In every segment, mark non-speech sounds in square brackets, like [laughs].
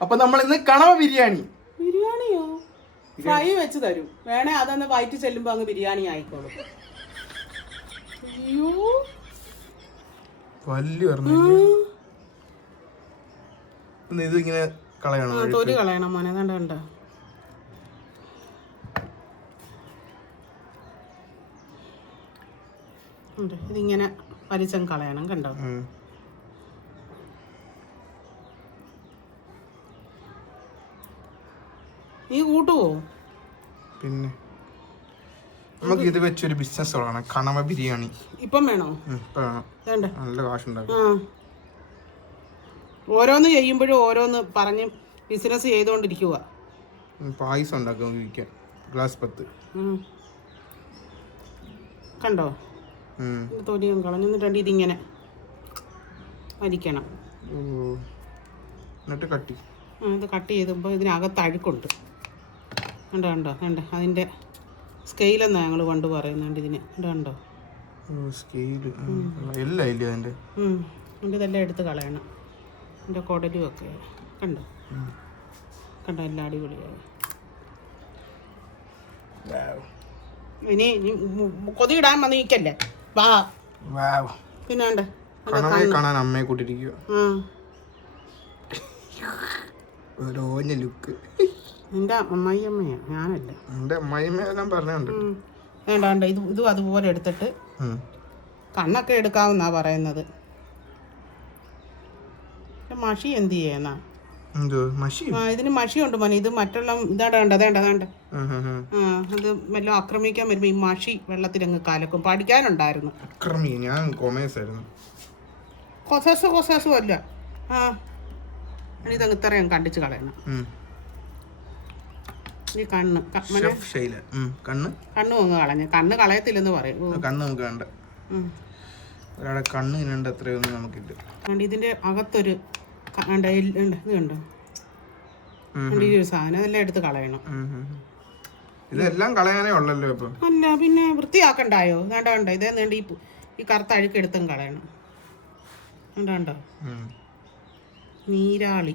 അപ്പൊ നമ്മൾ ഇന്ന് കണവ ബിരിയാണി. ബിരിയാണിയോ? ഫ്രൈ വെച്ച് തരും. വേണേ അതന്ന് വയറ്റി ചെല്ലുമ്പോ അങ്ങ് ബിരിയാണി ആയിക്കോളും. അയ്യോ. വലിയ ഇത് ഇങ്ങനെ കളയണം തൊലി കളയണം മോനെ. കണ്ട. ഇതിങ്ങനെ വലിച്ചം കളയണം കണ്ടോ? നീ കൂട്ടുവോ? പിന്നെ. നമുക്ക് ഇത് വെച്ചൊരു ബിസിനസ് തുടങ്ങണം. കണവ ബിരിയാണി. ഇപ്പം വേണോ? നല്ല കാശുണ്ടാകും ഓരോന്ന് ചെയ്യുമ്പോഴും ഓരോന്ന് പറഞ്ഞ് ബിസിനസ് ചെയ്തുകൊണ്ടിരിക്കുക പായസം ഉണ്ടാക്കാൻ വിൽക്കാൻ ഗ്ലാസ് പത്ത്. കണ്ടോ? തൊലിയും കളഞ്ഞു എന്നിട്ടുണ്ട് ഇതിങ്ങനെ മരിക്കണം. എന്നിട്ട് കട്ടി ഇത് കട്ട് ചെയ്തപ്പോൾ ഇതിനകത്ത് അഴുക്കുണ്ട്. കണ്ടോ കണ്ടോ കണ്ടോ. അതിന്റെ സ്കെയിലെന്നാണ് ഞങ്ങൾ കൊണ്ട് പറയുന്നുണ്ട് ഇതിന്. കണ്ടോ കണ്ടോ. ഓ സ്കെയിൽ എല്ലാം ഇല്ല അതിന്റെ ഉം. ഇതെല്ലാം എടുത്ത് കളയണം. എന്റെ കുടലും ഒക്കെ. കണ്ടോ? കണ്ടോ എല്ലാം അടിപൊളിയായി. ഇനി കൊതിയിടാൻ വന്നിരിക്കല്ലേ വാ. വാവ്. പിന്നെ ഉണ്ട് കാണാൻ അമ്മയെ കൂട്ടിരിക്കുക ഓഞ്ഞ ലുക്ക്. എന്റെ അമ്മായിയമ്മയാ ഞാനല്ല. എന്റെ അമ്മായിമ്മയെല്ലാം പറഞ്ഞുണ്ട്. വേണ്ട വേണ്ട. ഇത് ഇതും അതുപോലെ എടുത്തിട്ട് കണ്ണൊക്കെ എടുക്കാവുന്നാ പറയുന്നത്. മഷി എന്ത് ചെയ്യുന്ന? ഇതിന് മഷിയുണ്ട് മോനെ. ഇത് മറ്റുള്ള ഇതാണ്ട് അതേണ്ട. ആ അത് വല്ല ആക്രമിക്കാൻ വരുമ്പോ ഈ മഷി വെള്ളത്തിലങ്ങ് കലക്കും. പഠിക്കാനുണ്ടായിരുന്നു. അക്രമി ഞാൻ കൊമേഴ്സ് ആയിരുന്നു കൊസസ് കൊസസും അല്ല. ആ. ഇതങ്ങ് ഇത്രയും കണ്ടിച്ച് കളയണം. ഈ കണ്ണ് ഷെഫ് ശൈല ഉം. കണ്ണ്? കണ്ണും അങ്ങ് കളഞ്ഞ്. കണ്ണ് കളയത്തില്ലെന്ന് പറയും. കണ്ണ് നമുക്ക് ഒരാളെ കണ്ണ് ഇങ്ങനെയുണ്ട് അത്രയൊന്നും നമുക്കില്ല. കണ്ട് ഇതിന്റെ അകത്തൊരു കണ്ട ഇത് കണ്ടോ? ഉം. കണ്ട് ഈ ഒരു സാധനം അതെല്ലാം എടുത്ത് കളയണം. ഇതെല്ലാം കളയാനേ ഉള്ളല്ലോ ഇപ്പൊ. അല്ല പിന്നെ വൃത്തിയാക്കണ്ടായോ? വേണ്ട വേണ്ട ഇതേ നീണ്ട ഈ ഈ കറുത്ത അഴുക്ക് എടുത്തും കളയണം. വേണ്ട നീരാളി.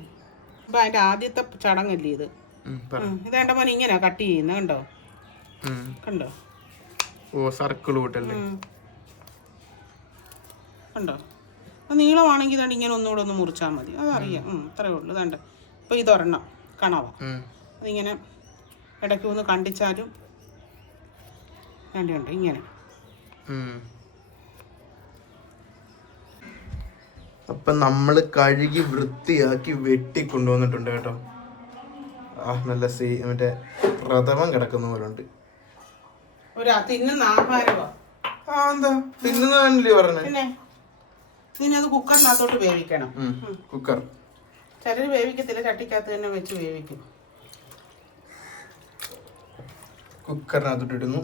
അപ്പൊ അതിന്റെ ആദ്യത്തെ ചടങ്ങല്ലേ ഇത്? ഉം, പറ. ഉം, ഇത് വേണ്ട മോനെ? ഇങ്ങനെ കട്ട് ചെയ്യുന്ന കണ്ടോ? കണ്ടോ? ഓ സർക്കിൾ കൂട്ടല്ലേ? കണ്ടോ? നീളമാണെങ്കിൽ ഇതാണ്ട് ഇങ്ങനെ ഒന്നുകൂടെ ഒന്ന് മുറിച്ചാൽ മതി. അതറിയാം. അത്രേ ഉള്ളൂ. ഇതാണ്ട്. ഇപ്പോൾ ഇതൊരെണ്ണം കണവ. അതിങ്ങനെ ഇടയ്ക്ക് ഒന്ന് കണ്ടിച്ചാലും വേണ്ടിയുണ്ട് ഇങ്ങനെ. അപ്പൊ നമ്മൾ കഴുകി വൃത്തിയാക്കി വെട്ടി കൊണ്ടുവന്നിട്ടുണ്ട് കേട്ടോ. ആ നല്ല സീ മറ്റേ പ്രഥമം കിടക്കുന്ന പോലെ ഉണ്ട് ആ എന്താ? പറഞ്ഞേ? പിന്നെ? അത് കുക്കറിനകത്തോട്ട് വേവിക്കണം. കുക്കർ. ചിലർ വേവിക്കത്തില്ല ചട്ടിക്കകത്ത് തന്നെ വെച്ച് വേവിക്കും. കുക്കറിനകത്തോട്ട് ഇടുന്നു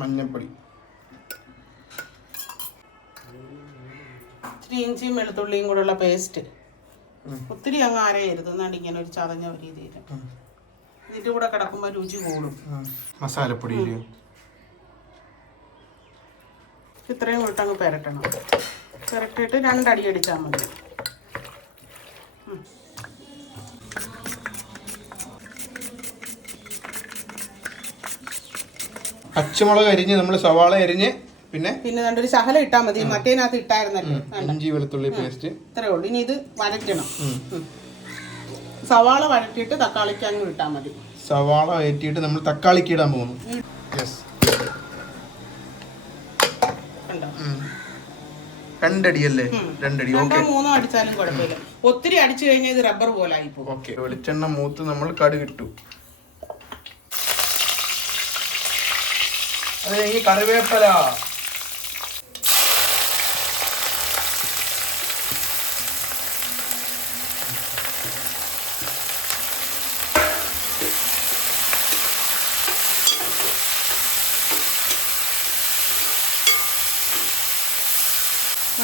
മഞ്ഞപ്പൊടി ഇഞ്ചിയും വെളുത്തുള്ളിയും കൂടെയുള്ള പേസ്റ്റ്. ഒത്തിരി അങ്ങ് അരയരുത്. എന്നാണ് ഇങ്ങനെ ഒരു ചതഞ്ഞ രീതിയിൽ ഇതിന്റെ കൂടെ കിടക്കുമ്പോൾ രുചി കൂടും. മസാലപ്പൊടി ഇത്രയും കൂട്ട് അങ്ങ് പെരട്ടണം. പെരട്ടിട്ട് രണ്ടടി അടിച്ചാൽ മതി. പച്ചമുളക് അരിഞ്ഞ് നമ്മൾ സവാള അരിഞ്ഞ് പിന്നെ? പിന്നെ രണ്ടൊരു ശകലം ഇട്ടാൽ മതി. മറ്റേനകത്ത് ഇട്ടായിരുന്നല്ലോ? ഇഞ്ചി വെളുത്തുള്ളി പേസ്റ്റ്. ഇത്രേ ഉള്ളൂ. ഇനി ഇത് വഴറ്റണം. സവാള വഴറ്റിയിട്ട് തക്കാളിക്ക് അങ്ങ് ഇട്ടാൽ മതി. സവാള വഴറ്റിയിട്ട് നമ്മൾ തക്കാളിക്ക് ഇടാൻ പോകുന്നു. യെസ് രണ്ടടി അല്ലേ രണ്ടടി. രണ്ടോ ഓക്കെ മൂന്നോ അടിച്ചാലും കുഴപ്പമില്ല. ഒത്തിരി അടിച്ചു കഴിഞ്ഞാൽ ഇത് റബ്ബർ പോലെ ആയിപ്പോ ഓക്കെ വെളിച്ചെണ്ണ മൂത്ത് നമ്മൾ കടുകിട്ടു അതെ ഈ കറിവേപ്പല.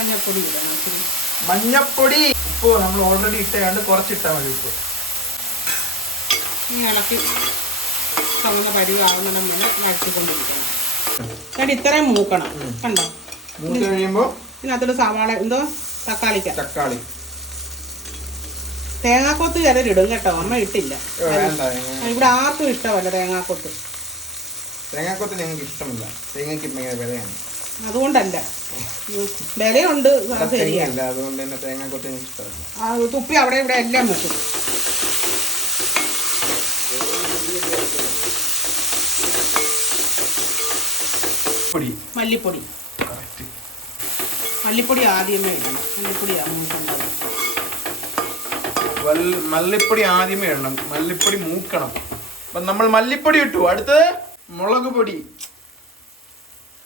മഞ്ഞപ്പൊടി ഇടണം മഞ്ഞപ്പൊടി. ഉപ്പ് നമ്മൾ ഓൾറെഡി ഇട്ടാണ്ട് കുറച്ചിട്ടാ മതി ഉപ്പ്. ഈ ഇളക്കി ചുമന്ന പരിവാകുന്നിടം വരെ വഴറ്റിക്കൊണ്ടിരിക്കണം. എന്നിട്ട് ഇത്രയും മൂക്കണം. കണ്ടോ? മൂത്ത് കഴിയുമ്പോൾ ഇതിനകത്തൊരു സവാള എന്തോ? തക്കാളിക്ക. തക്കാളി. തേങ്ങാക്കൊത്ത് ചിലരിടും കേട്ടോ. അമ്മ ഇട്ടില്ല. ഇവിടെ ആർക്കും ഇഷ്ടമല്ല തേങ്ങാക്കൊത്ത്. തേങ്ങാക്കൊത്ത് ഞങ്ങൾക്ക് ഇഷ്ടമില്ല. തേങ്ങയ്ക്ക് ഭയങ്കര വിലയാണ്. അതുകൊണ്ടല്ല. വിലയുണ്ട്. അത് അതുകൊണ്ട് തന്നെ തേങ്ങ ആ തുപ്പി അവിടെ ഇവിടെ എല്ലാം വെക്കും. പൊടി. മല്ലിപ്പൊടി. മല്ലിപ്പൊടി ആദ്യമേ ഇടണം. മല്ലിപ്പൊടിയാണ് മല്ലിപ്പൊടി ആദ്യമേ ഇടണം. മല്ലിപ്പൊടി മൂക്കണം. അപ്പൊ നമ്മൾ മല്ലിപ്പൊടി ഇട്ടു. അടുത്ത് മുളക് പൊടി.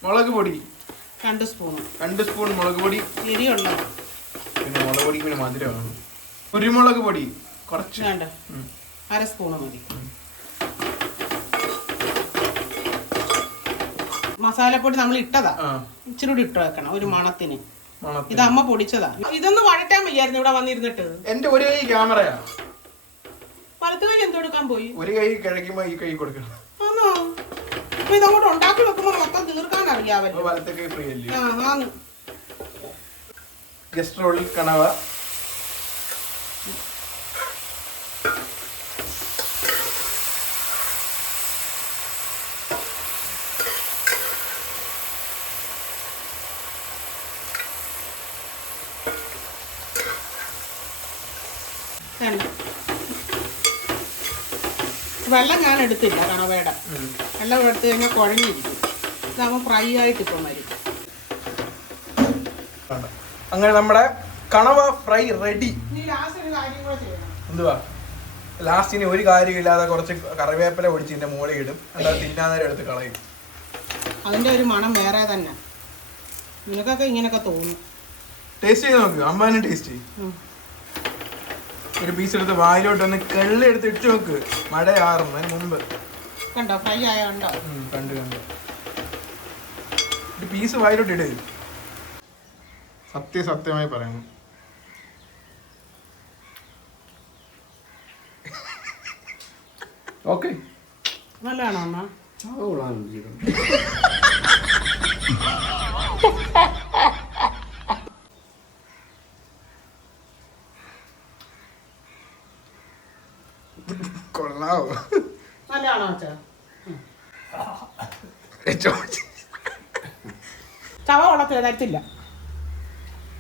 മുളക് പൊടി. രണ്ട് സ്പൂൺ രണ്ട് സ്പൂൺ മുളക് പൊടി. എരിയുള്ളത് പിന്നെ മുളക് പൊടി പിന്നെ മധുരമാണ്. കുരുമുളക് പൊടി. കുറച്ച്. വേണ്ട. അര സ്പൂൺ മതി. മസാലപ്പൊടി നമ്മൾ ഇട്ടതാ. ഇച്ചിരി കൂടി ഇട്ട് വെക്കണം ഒരു മണത്തിന്. ഇത് അമ്മ പൊടിച്ചതാ. ഇതൊന്ന് വഴറ്റാൻ വയ്യായിരുന്നു ഇവിടെ വന്നിരുന്നിട്ട്. എന്റെ ഒരു കൈ ക്യാമറയാ. വലത്ത് കൈ എന്തെടുക്കാൻ പോയി? ഒരു കൈ കിഴക്കുമ്പോ ഈ കൈ കൊടുക്കണം. അപ്പൊ ഇതങ്ങോട്ട് ഉണ്ടാക്കി വെക്കുമ്പോ മൊത്തം തീർക്കാൻ അറിയാവല്ലോ. അപ്പൊ വലത്തെ കൈ ഫ്രീ അല്ലേ? ആ ആന്ന് ജസ്റ്റ് റോളിൽ കണവ. വെള്ളം ഞാൻ എടുത്തില്ല കണവയുടെ. വെള്ളം എടുത്ത് കഴിഞ്ഞാൽ കുഴഞ്ഞിരിക്കും. ഇതാകുമ്പോൾ ഫ്രൈ ആയിട്ട് ഇപ്പം വരും. അങ്ങനെ നമ്മുടെ കണവ ഫ്രൈ റെഡി. എന്തുവാ ലാസ്റ്റ് ഒരു കാര്യം ഇല്ലാതെ ചെയ്യണം. എന്തുവാ? ലാസ്റ്റിന് ഒരു കാര്യമില്ലാതെ കുറച്ച് കറിവേപ്പില ഒടിച്ച് ഇതിന്റെ മുകളിൽ ഇടും. എന്താ തിന്നാന്നേരം എടുത്ത് കളയും. അതിന്റെ ഒരു മണം വേറെ തന്നെ. നിനക്കൊക്കെ ഇങ്ങനെയൊക്കെ തോന്നും. ടേസ്റ്റ് ചെയ്ത് നോക്കൂ. അമ്മാനും ടേസ്റ്റ് ചെയ്യും. ഒരു പീസ് എടുത്ത് വായിലോട്ട് ഒന്ന് കള്ളി എടുത്ത് ഇട്ട് നോക്ക്. മഴ അതിന് മുമ്പ്. കണ്ടോ? ഫ്രൈ ആയ കണ്ടോ? കണ്ട് കണ്ട്. ഒരു പീസ് വായിലോട്ട് ഇടുക സത്യസത്യമായി പറയുന്നു ഓക്കെ. നല്ലതാണോ അമ്മ? [laughs] കൊള്ളാവോ? നല്ലതാണോ അച്ഛാ? ചവ കൊള്ളത്തില്ല തരത്തില്ല